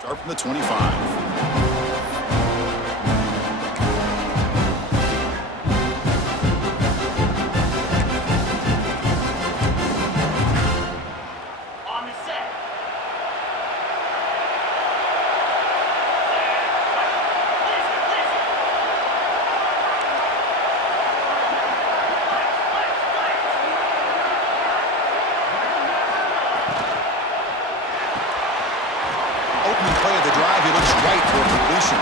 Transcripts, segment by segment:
Start from the 25. Opening play of the drive, he looks right for a completion.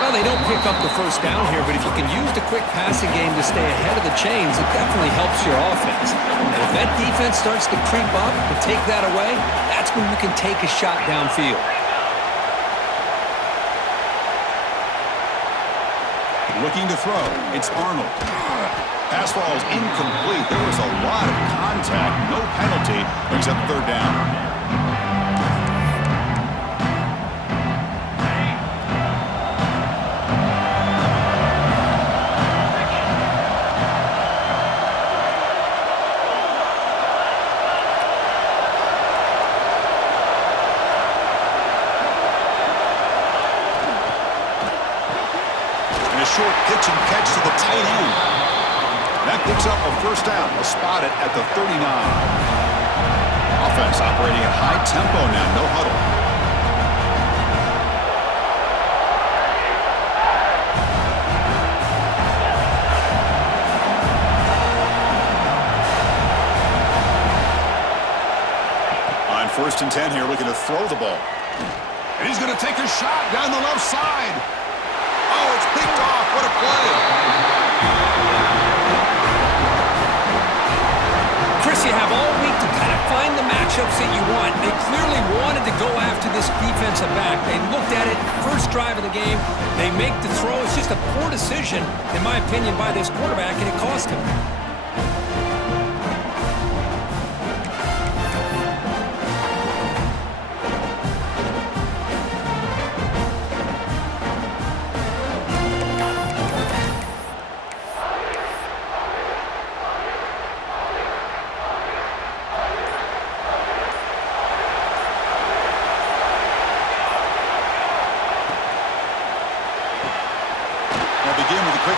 Well, they don't pick up the first down here, but if you can use the quick passing game to stay ahead of the chains, it definitely helps your offense. And if that defense starts to creep up to take that away, that's when you can take a shot downfield. Looking to throw, it's Arnold. Pass falls incomplete. There was a lot of contact, no penalty, brings up third down. Short pitch and catch to the tight end. That picks up a first down. A spot it at the 39. Offense operating at high tempo now. No huddle. On 1st and 10 here, looking to throw the ball. And he's going to take a shot down the left side. Oh, it's picked off. What a play. Chris, you have all week to kind of find the matchups that you want. They clearly wanted to go after this defensive back. They looked at it, first drive of the game. They make the throw. It's just a poor decision, in my opinion, by this quarterback, and it cost him.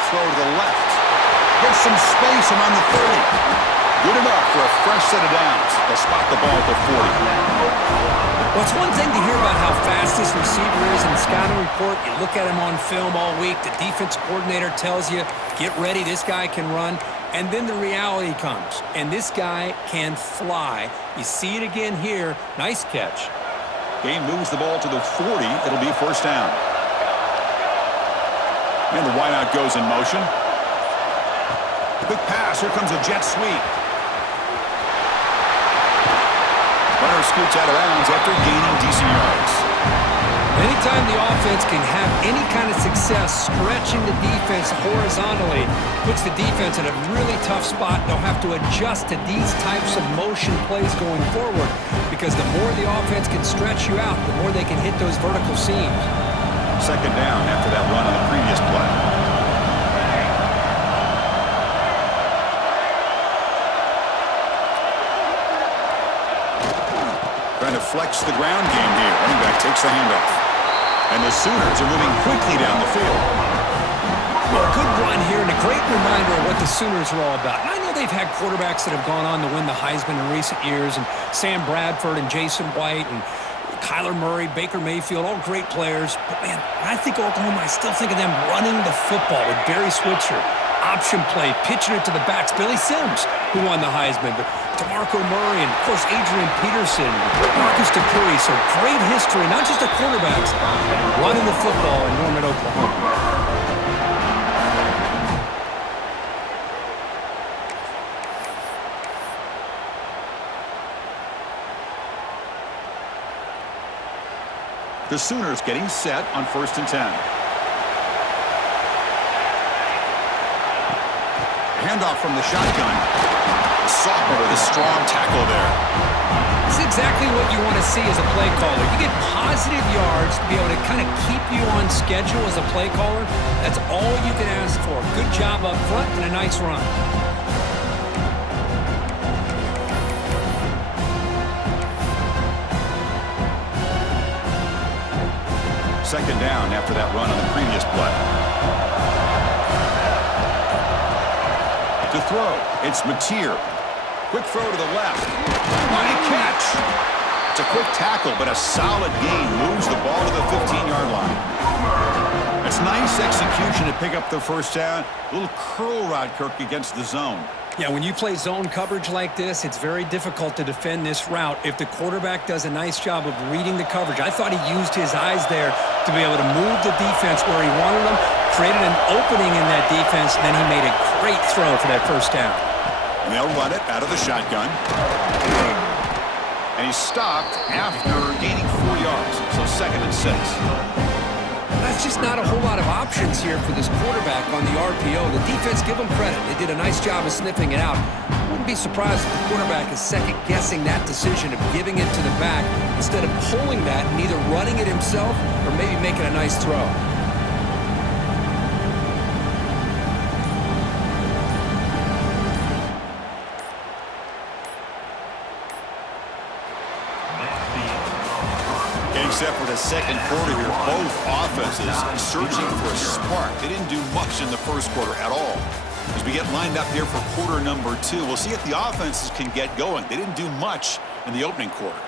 Throw to the left. Gets some space around the 30. Good enough for a fresh set of downs. They'll spot the ball at the 40. Well, it's one thing to hear about how fast this receiver is in the scouting report. You look at him on film all week. The defense coordinator tells you, get ready, this guy can run. And then the reality comes, and this guy can fly. You see it again here. Nice catch. Game moves the ball to the 40. It'll be first down. And the wideout goes in motion. Quick pass. Here comes a jet sweep. Runner scoots out of bounds after gaining decent yards. Anytime the offense can have any kind of success stretching the defense horizontally, puts the defense in a really tough spot. They'll have to adjust to these types of motion plays going forward because the more the offense can stretch you out, the more they can hit those vertical seams. Second down after that run on the previous play. Trying to flex the ground game here. Running back takes the handoff. And the Sooners are moving quickly down the field. Well, a good run here and a great reminder of what the Sooners are all about. And I know they've had quarterbacks that have gone on to win the Heisman in recent years, and Sam Bradford and Jason White and Kyler Murray, Baker Mayfield, all great players. But, man, when I think Oklahoma, I still think of them running the football with Barry Switzer. Option play, pitching it to the backs. Billy Sims, who won the Heisman. But DeMarco Murray and, of course, Adrian Peterson, Marcus Dupree. So great history, not just the quarterbacks, but running the football in Norman, Oklahoma. The Sooners getting set on 1st and 10. Handoff from the shotgun. The sophomore with a strong tackle there. It's exactly what you want to see as a play caller. You get positive yards to be able to kind of keep you on schedule as a play caller. That's all you can ask for. Good job up front and a nice run. Second down after that run on the previous play. To throw, it's Mateer. Quick throw to the left. Nice catch. It's a quick tackle, but a solid gain moves the ball to the 15-yard line. It's nice execution to pick up the first down. A little curl rod, Kirk, against the zone. Yeah, when you play zone coverage like this, it's very difficult to defend this route if the quarterback does a nice job of reading the coverage. I thought he used his eyes there to be able to move the defense where he wanted them, created an opening in that defense, and then he made a great throw for that first down. And they'll run it out of the shotgun. And he's stopped after gaining 4 yards, so 2nd and 6. That's just not a whole lot of options here for this quarterback on the RPO. The defense, give them credit. They did a nice job of sniffing it out. Wouldn't be surprised if the quarterback is second-guessing that decision of giving it to the back instead of pulling that and either running it himself or maybe making a nice throw. Set for the second quarter here. Both offenses searching for a spark. They didn't do much in the first quarter at all. As we get lined up here for quarter number 2, we'll see if the offenses can get going. They didn't do much in the opening quarter.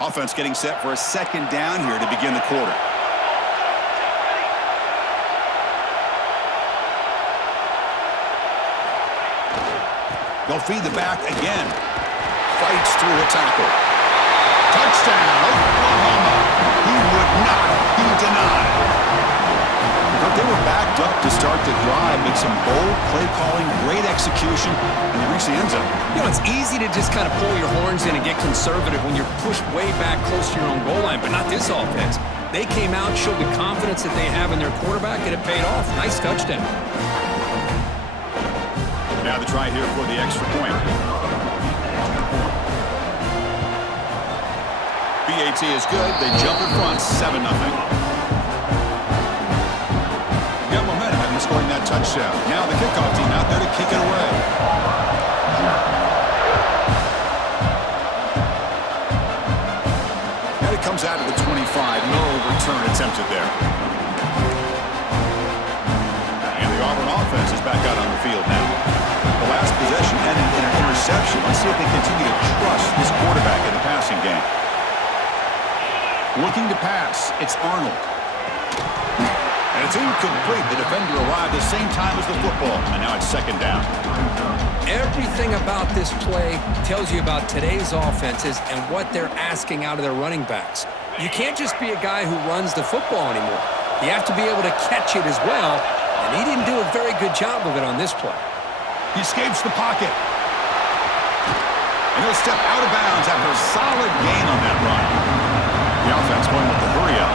Offense getting set for a second down here to begin the quarter. They'll feed the back again. Fights through a tackle. Touchdown, Oklahoma. He would not be denied. But they were backed up to start the drive. Made some bold play calling, great execution, and they reached the end zone. You know, it's easy to just kind of pull your horns in and get conservative when you're pushed way back close to your own goal line, but not this offense. They came out, showed the confidence that they have in their quarterback, and it paid off. Nice touchdown. Now the try here for the extra point. BAT is good. They jump in front, 7-0. Got momentum after scoring that touchdown. Now the kickoff team out there to kick it away. And it comes out to the 25. No return attempted there. And the Auburn offense is back out on the field now. The last possession ended in an interception. Let's see if they continue to trust this quarterback in the passing game. Looking to pass, it's Arnold. And it's incomplete. The defender arrived at the same time as the football, and now it's second down. Everything about this play tells you about today's offenses and what they're asking out of their running backs. You can't just be a guy who runs the football anymore. You have to be able to catch it as well, and he didn't do a very good job of it on this play. He escapes the pocket. And he'll step out of bounds after a solid gain on that run. The offense going with the hurry up.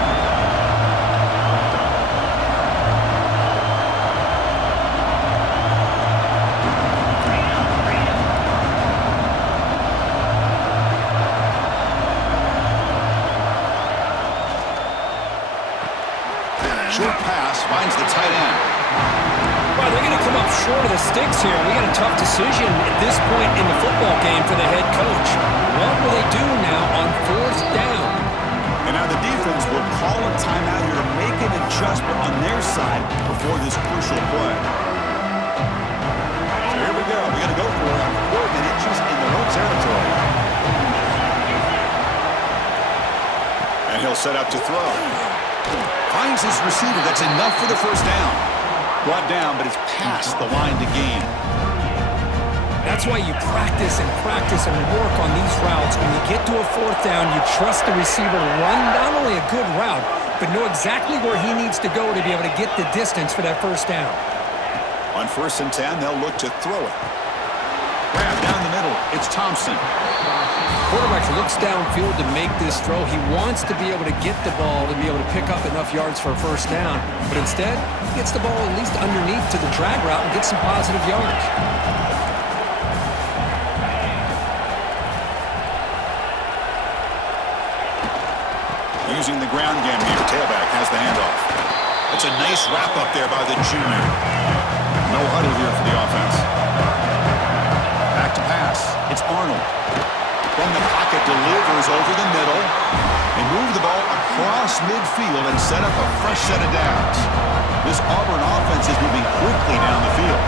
Short pass finds the tight end. Well, they're going to come up short of the sticks here. We got a tough decision at this point in the football game for the head coach. What will they do now on 4th down? And now the defense will call a timeout here to make an adjustment on their side before this crucial play. So here we go. We're going to go for it on 4th and inches in their own territory. And he'll set up to throw. Finds his receiver. That's enough for the first down. Brought down, but it's past the line to gain. That's why you practice and work on these routes. When you get to a 4th down, you trust the receiver to run not only a good route, but know exactly where he needs to go to be able to get the distance for that first down. On 1st and 10, they'll look to throw it. Grab down the middle. It's Thompson. Quarterback looks downfield to make this throw. He wants to be able to get the ball to be able to pick up enough yards for a first down, but instead, he gets the ball at least underneath to the drag route and gets some positive yards. Using the ground game here. Tailback has the handoff. That's a nice wrap up there by the junior. No huddle here for the offense. It's Arnold. From the pocket, delivers over the middle. They move the ball across midfield and set up a fresh set of downs. This Auburn offense is moving quickly down the field.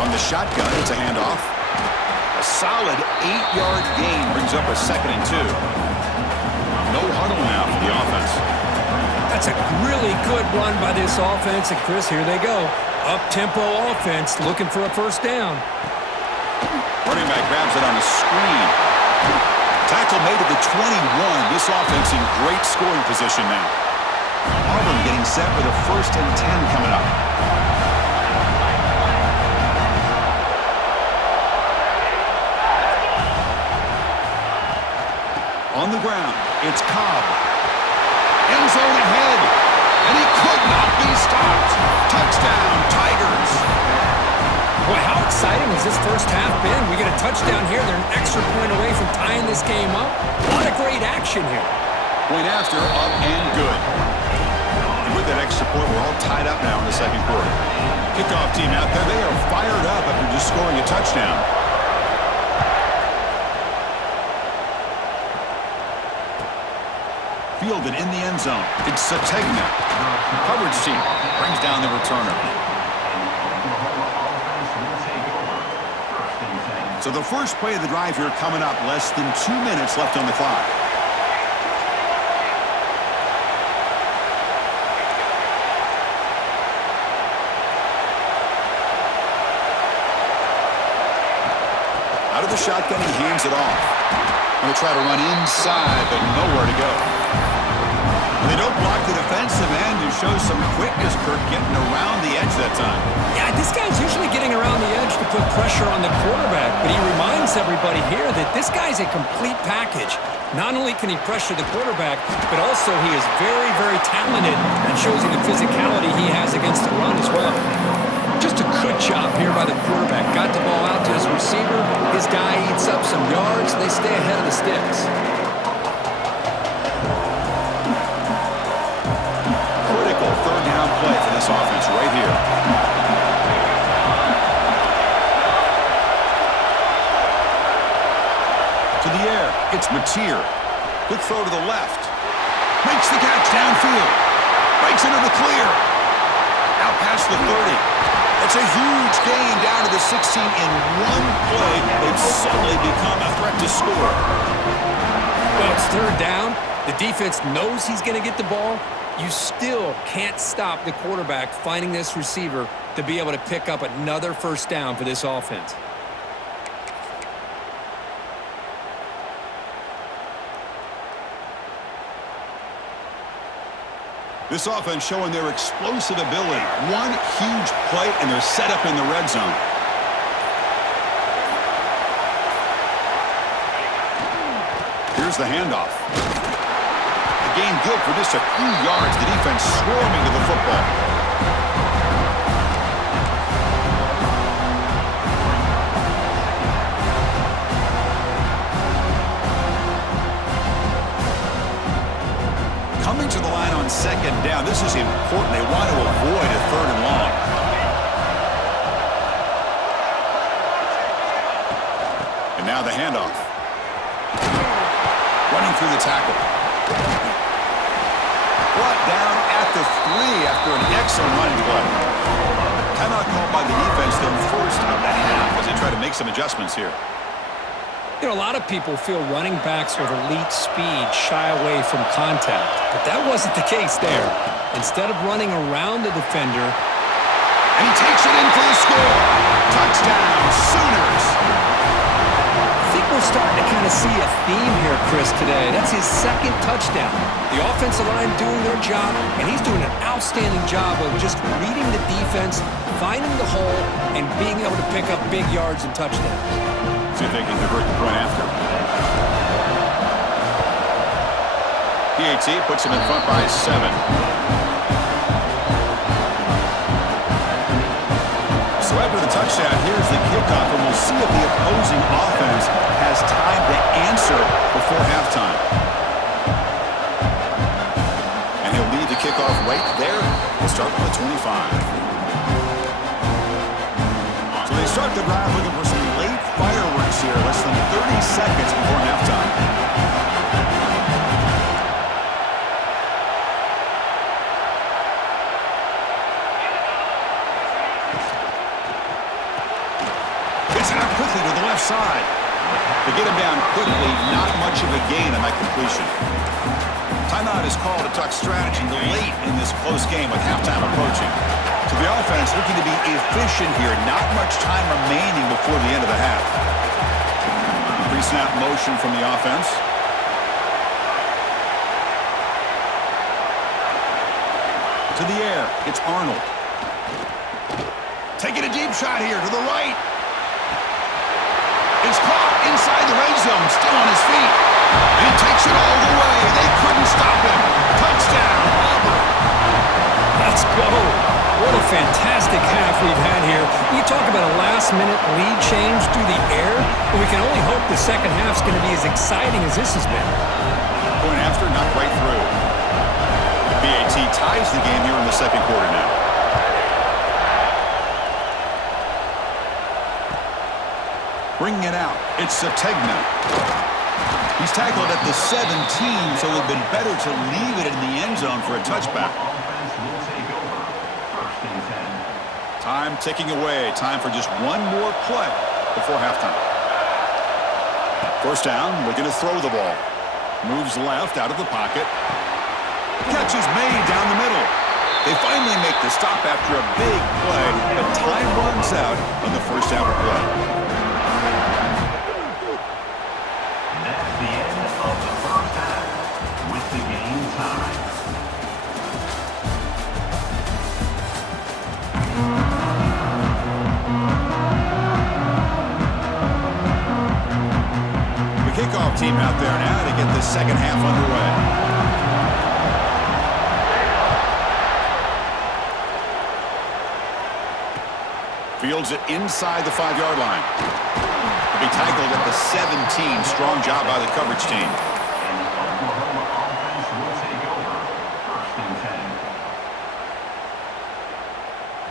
On the shotgun, it's a handoff. A solid 8-yard gain brings up a 2nd and 2. No huddle now for the offense. That's a really good run by this offense. And, Chris, here they go. Up-tempo offense looking for a first down. Running back grabs it on the screen. Tackle made at the 21. This offense in great scoring position now. Auburn getting set with a 1st and 10 coming up. On the ground, it's Cobb. End zone ahead, and he could not be stopped. Touchdown, Tigers. Boy, how exciting has this first half been? We get a touchdown here. They're an extra point away from tying this game up. A lot of great action here. Point after, up and good. And with that extra point, we're all tied up now in the 2nd quarter. Kickoff team out there, they are fired up after just scoring a touchdown. Fielded in the end zone. It's Sategna. Coverage team brings down the returner. So the first play of the drive here coming up. Less than 2 minutes left on the clock. Out of the shotgun, he hands it off. Going to try to run inside, but nowhere to go. They don't block the defensive end, who shows some quickness, Kirk, getting around the edge that time. Yeah, this guy's usually getting around the edge to put pressure on the quarterback, but he reminds everybody here that this guy's a complete package. Not only can he pressure the quarterback, but also he is very, very talented and shows you the physicality he has against the run as well. Just a good job here by the quarterback. Got the ball out to his receiver. His guy eats up some yards, and they stay ahead of the sticks. Play for this offense right here. To the air, it's Mateer. Good throw to the left. Makes the catch downfield. Breaks into the clear. Out past the 30. That's a huge gain down to the 16 in one play. They've suddenly become a threat to score. Well, it's 3rd down. The defense knows he's going to get the ball. You still can't stop the quarterback finding this receiver to be able to pick up another first down for this offense. This offense showing their explosive ability. One huge play, and they're set up in the red zone. Here's the handoff. Gain good for just a few yards. The defense swarming to the football. Coming to the line on 2nd down. This is important. They want to avoid a 3rd and long. And now the handoff. Running through the tackle. Brought down at the 3 after an excellent running play. Timeout called by the defense, their first of the half, as they try to make some adjustments here. You know, a lot of people feel running backs with elite speed shy away from contact, but that wasn't the case there. Instead of running around the defender, and he takes it in for the score. Touchdown, Sooners. I think we're starting to kind of see a theme here, Chris, today. That's his 2nd touchdown. The offensive line doing their job, and he's doing an outstanding job of just reading the defense, finding the hole, and being able to pick up big yards and touchdowns. See if they can convert the point after. PAT puts him in front by 7. So after the touchdown, here's the kickoff, and we'll see if the opposing offense has time to answer before halftime. And he'll lead the kickoff right there. We'll start from the 25. start the drive looking for some late fireworks here. Less than 30 seconds before halftime. Gets it out quickly to the left side. To get him down quickly, not much of a gain on that completion. Timeout is called to talk strategy late in this close game with halftime approaching. So the offense looking to be efficient here. Not much time remaining before the end of the half. Pre-snap motion from the offense. To the air. It's Arnold. Taking a deep shot here to the right. It's caught inside the red zone. Still on his feet. And he takes it all the way. They couldn't stop him. Touchdown, Auburn. Let's go. What a fantastic half we've had here. You talk about a last-minute lead change through the air, and we can only hope the second half's going to be as exciting as this has been. Point after, not right through. The BAT ties the game here in the second quarter now. Bringing it out, it's Sategna. He's tackled at the 17, so it would have been better to leave it in the end zone for a touchback. Time ticking away. Time for just one more play before halftime. First down, looking to throw the ball. Moves left out of the pocket. Catch is made down the middle. They finally make the stop after a big play, but time runs out on the first down play. That's the end of the first half with the game time. The kickoff team out there now to get the second half underway. Fields it inside the 5-yard line. To be tackled at the 17. Strong job by the coverage team. And the Oklahoma offense will take over first and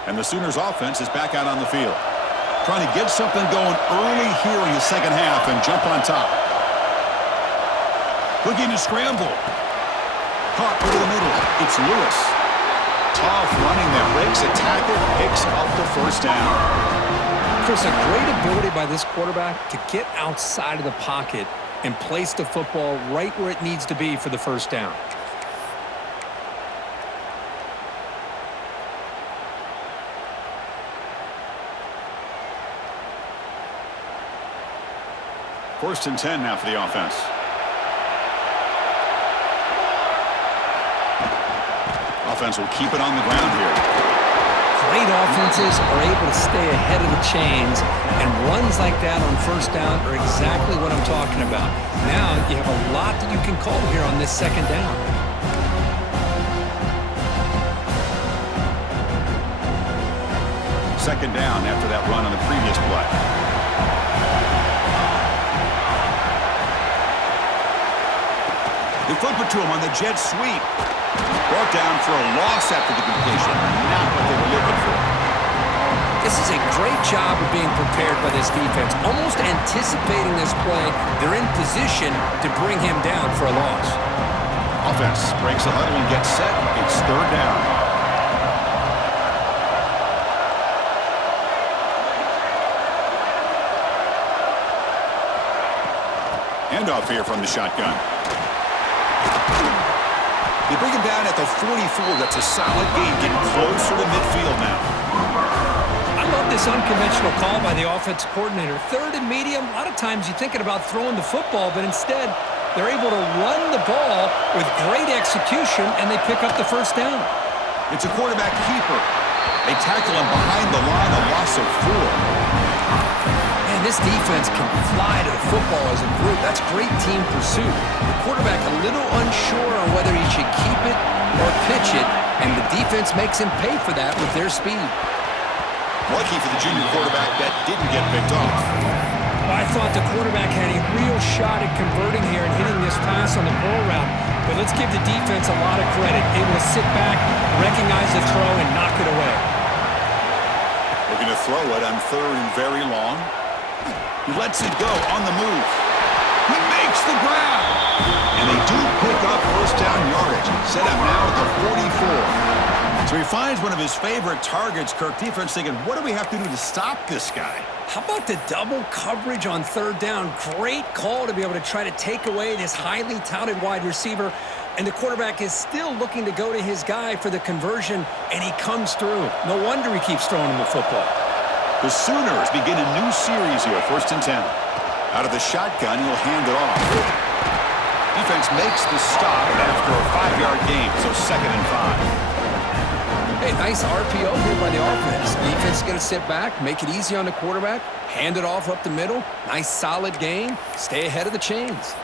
10. And the Sooners offense is back out on the field. Trying to get something going early here in the second half and jump on top. Looking to scramble. Caught over the middle. It's Lewis. Tough running there. Breaks a tackle. Picks up the first down. Chris, a great ability by this quarterback to get outside of the pocket and place the football right where it needs to be for the first down. First and 10 now for the offense. Offense will keep it on the ground here. Great offenses are able to stay ahead of the chains, and runs like that on first down are exactly what I'm talking about. Now you have a lot that you can call here on this second down. Second down after that run on the previous play. They flip it to him on the jet sweep. Brought down for a loss after the completion. Not what they were looking for. This is a great job of being prepared by this defense. Almost anticipating this play, they're in position to bring him down for a loss. Offense breaks the huddle and gets set. It's third down. Handoff here from the shotgun. They bring him down at the 44. That's a solid gain, getting closer to midfield now. I love this unconventional call by the offensive coordinator. Third and medium, a lot of times you're thinking about throwing the football, but instead they're able to run the ball with great execution, and they pick up the first down. It's a quarterback keeper. They tackle him behind the line, a loss of 4. Man, this defense can fly to the football as a group. That's great team pursuit. The quarterback a little unsure on whether he should keep it or pitch it, and the defense makes him pay for that with their speed. Lucky for the junior quarterback that didn't get picked off. I thought the quarterback had a real shot at converting here and hitting this pass on the goal route, but let's give the defense a lot of credit. Able to sit back, recognize the throw, and knock it away. Looking to to throw it on 3rd and very long. He lets it go on the move. He makes the grab. And they do pick up first down yardage. Set up now at the 44. So he finds one of his favorite targets. Kirk, defense thinking, what do we have to do to stop this guy? How about the double coverage on 3rd down? Great call to be able to try to take away this highly touted wide receiver. And the quarterback is still looking to go to his guy for the conversion, and he comes through. No wonder he keeps throwing him the football. The Sooners begin a new series here, 1st and 10. Out of the shotgun, he'll hand it off. Defense makes the stop after a 5-yard gain, so 2nd and 5. Hey, nice RPO here by the offense. Defense is going to sit back, make it easy on the quarterback, hand it off up the middle. Nice solid game. Stay ahead of the chains.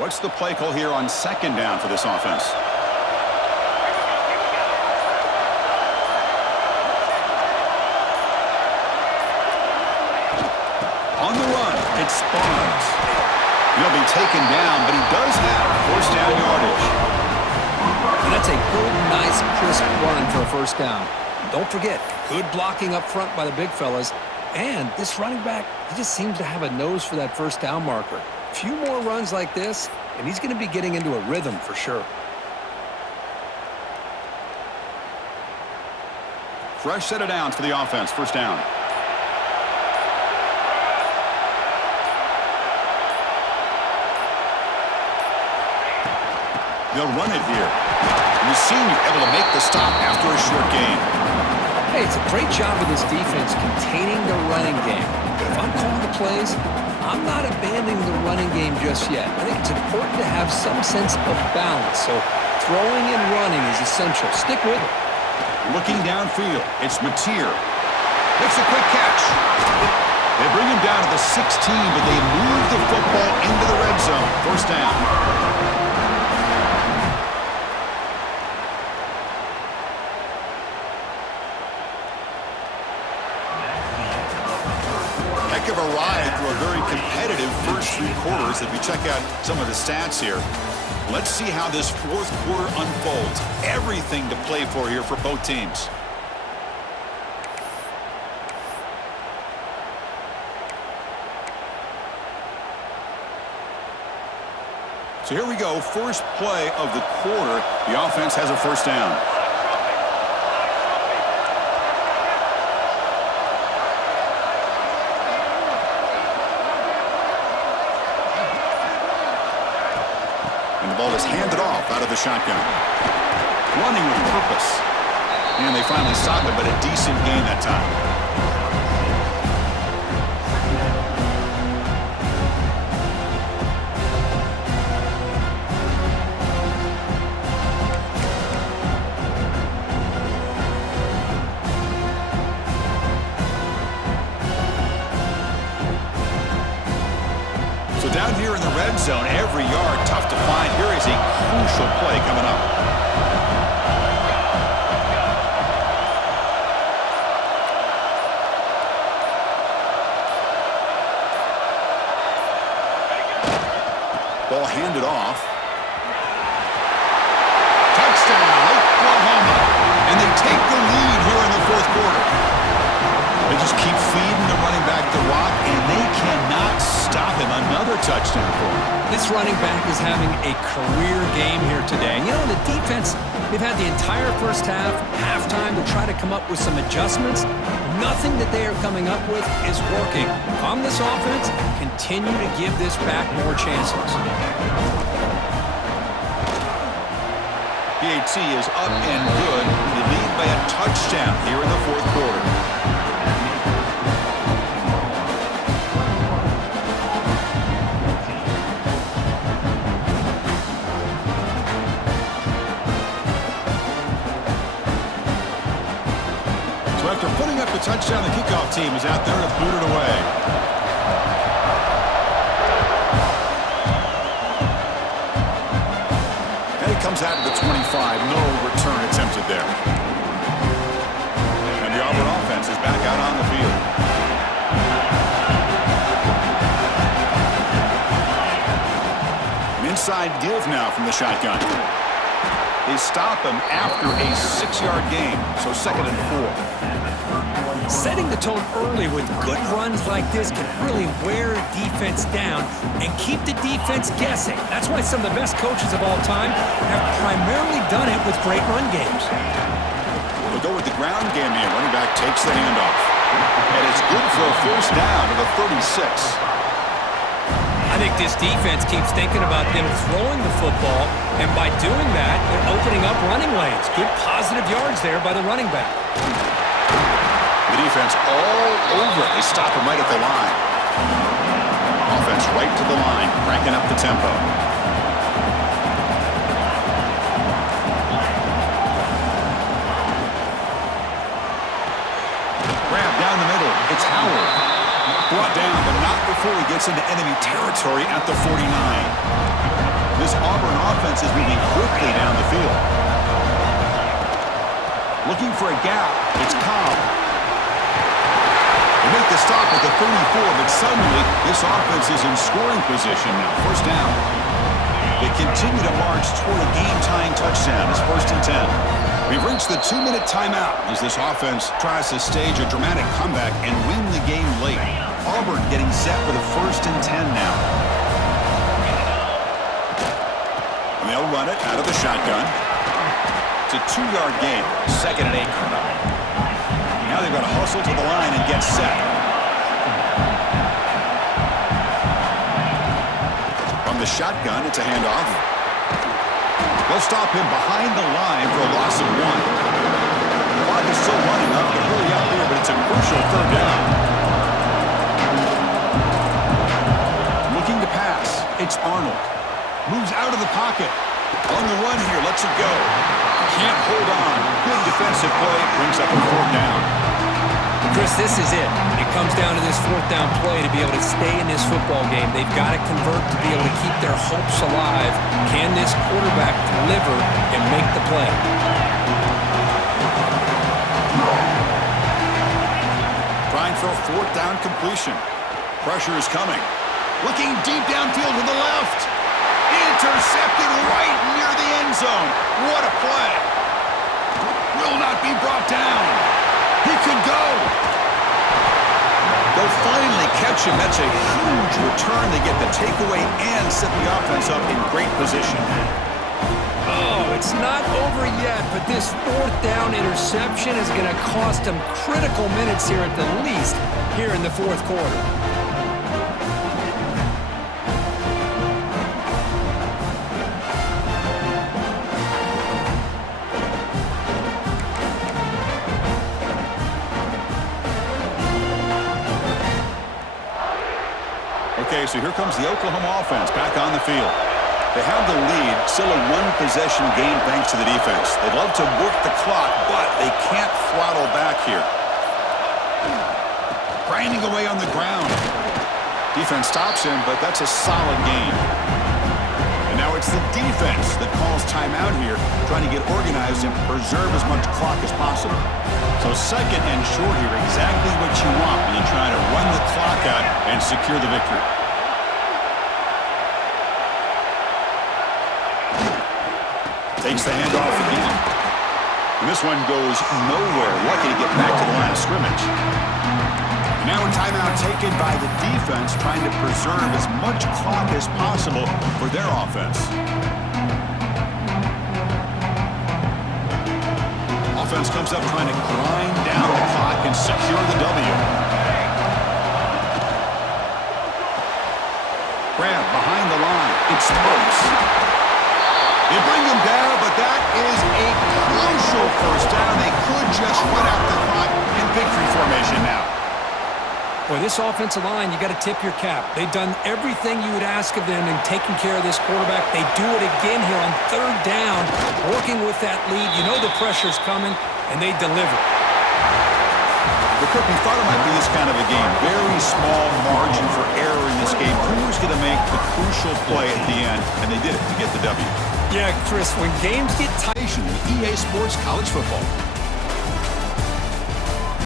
What's the play call here on 2nd down for this offense? On the run, it's Barnes. He'll be taken down, but he does have 1st down yardage. And that's a good, nice, crisp run for a 1st down. Don't forget, good blocking up front by the big fellas. And this running back, he just seems to have a nose for that 1st down marker. A few more runs like this, and he's going to be getting into a rhythm for sure. Fresh set of downs for the offense. 1st down. They'll run it here. And the senior able to make the stop after a short gain. Hey, it's a great job of this defense containing the running game. If I'm calling the plays, I'm not abandoning the running game just yet. I think it's important to have some sense of balance. So throwing and running is essential. Stick with it. Looking downfield, it's Mateer. Makes a quick catch. They bring him down to the 16, but they move the football into the red zone. 1st down. Heck of a ride through a very competitive first 3 quarters. If we check out some of the stats here, let's see how this 4th quarter unfolds. Everything to play for here for both teams. So here we go, first play of the quarter. The offense has a 1st down. And the ball is handed off out of the shotgun. Running with purpose. And they finally stopped it, but a decent gain that time. Down here in the red zone, every yard tough to find. Here is a crucial play coming up. Ball handed off. Touchdown, Oklahoma. And they take the lead here in the 4th quarter. They just keep feeding the running back the rock, and they cannot stop him. Another touchdown for him. This running back is having a career game here today. You know, the defense, they've had the entire first half, halftime to try to come up with some adjustments. Nothing that they are coming up with is working. On this offense, continue to give this back more chances. PAT is up and good. They lead by a touchdown here in the 4th quarter. After putting up the touchdown, the kickoff team is out there to boot it away. And he comes out to the 25. No return attempted there. And the Auburn offense is back out on the field. inside give now from the shotgun. They stop him after a 6-yard gain, so 2nd and 4. Setting the tone early with good runs like this can really wear a defense down and keep the defense guessing. That's why some of the best coaches of all time have primarily done it with great run games. They'll go with the ground game here. Running back takes the handoff. And it's good for a first down to the 36. I think this defense keeps thinking about them throwing the football, and by doing that, they're opening up running lanes. Good positive yards there by the running back. The defense all over it. They stop him right at the line. Offense right to the line, cranking up the tempo. Grab down the middle. It's Howard. Brought down, but not before he gets into enemy territory at the 49. This Auburn offense is moving quickly down the field. Looking for a gap. It's Cobb. They make the stop at the 34, but suddenly this offense is in scoring position now. First down. They continue to march toward a game-tying touchdown. It's 1st and 10. We've reached the 2-minute timeout as this offense tries to stage a dramatic comeback and win the game late. Auburn getting set for the 1st and 10 now. And they'll run it out of the shotgun. It's a 2-yard gain. 2nd and 8 coming up. Now they've got to hustle to the line and get set. From the shotgun, it's a handoff. They'll stop him behind the line for a loss of 1. The clock is still running up. They're really out there, but it's a crucial 3rd down. Looking to pass. It's Arnold. Moves out of the pocket. On the run here. Lets it go. Can't hold on. Good defensive play. Brings up a 4th down. Chris, this is it. It comes down to this 4th down play to be able to stay in this football game. They've got to convert to be able to keep their hopes alive. Can this quarterback deliver and make the play? Trying for a 4th down completion. Pressure is coming. Looking deep downfield to the left. Intercepted right near the end zone. What a play. Will not be brought down. He could go. They'll finally catch him. That's a huge return. They get the takeaway and set the offense up in great position. Oh, it's not over yet, but this 4th down interception is going to cost them critical minutes here at the least here in the 4th quarter. Okay, so here comes the Oklahoma offense back on the field. They have the lead, still a 1-possession game thanks to the defense. They'd love to work the clock, but they can't throttle back here. Grinding away on the ground. Defense stops him, but that's a solid game. And now it's the defense that calls timeout here, trying to get organized and preserve as much clock as possible. So 2nd and short here, exactly what you want when you try to run the clock out and secure the victory. Takes the handoff again. And this one goes nowhere. Lucky to get back to the line of scrimmage. And now a timeout taken by the defense, trying to preserve as much clock as possible for their offense. Offense comes up trying to grind down the clock and secure the W. Grab behind the line. It's Stokes. They bring him down, but that is a crucial first down. They could just run out the clock in victory formation now. Boy, this offensive line, you got to tip your cap. They've done everything you would ask of them in taking care of this quarterback. They do it again here on 3rd down, working with that lead. You know the pressure's coming, and they deliver. The Cook, we thought it might be this kind of a game. Very small margin for error in this game. Who's going to make the crucial play at the end? And they did it to get the W. Yeah, Chris, when games get tight. EA Sports College Football.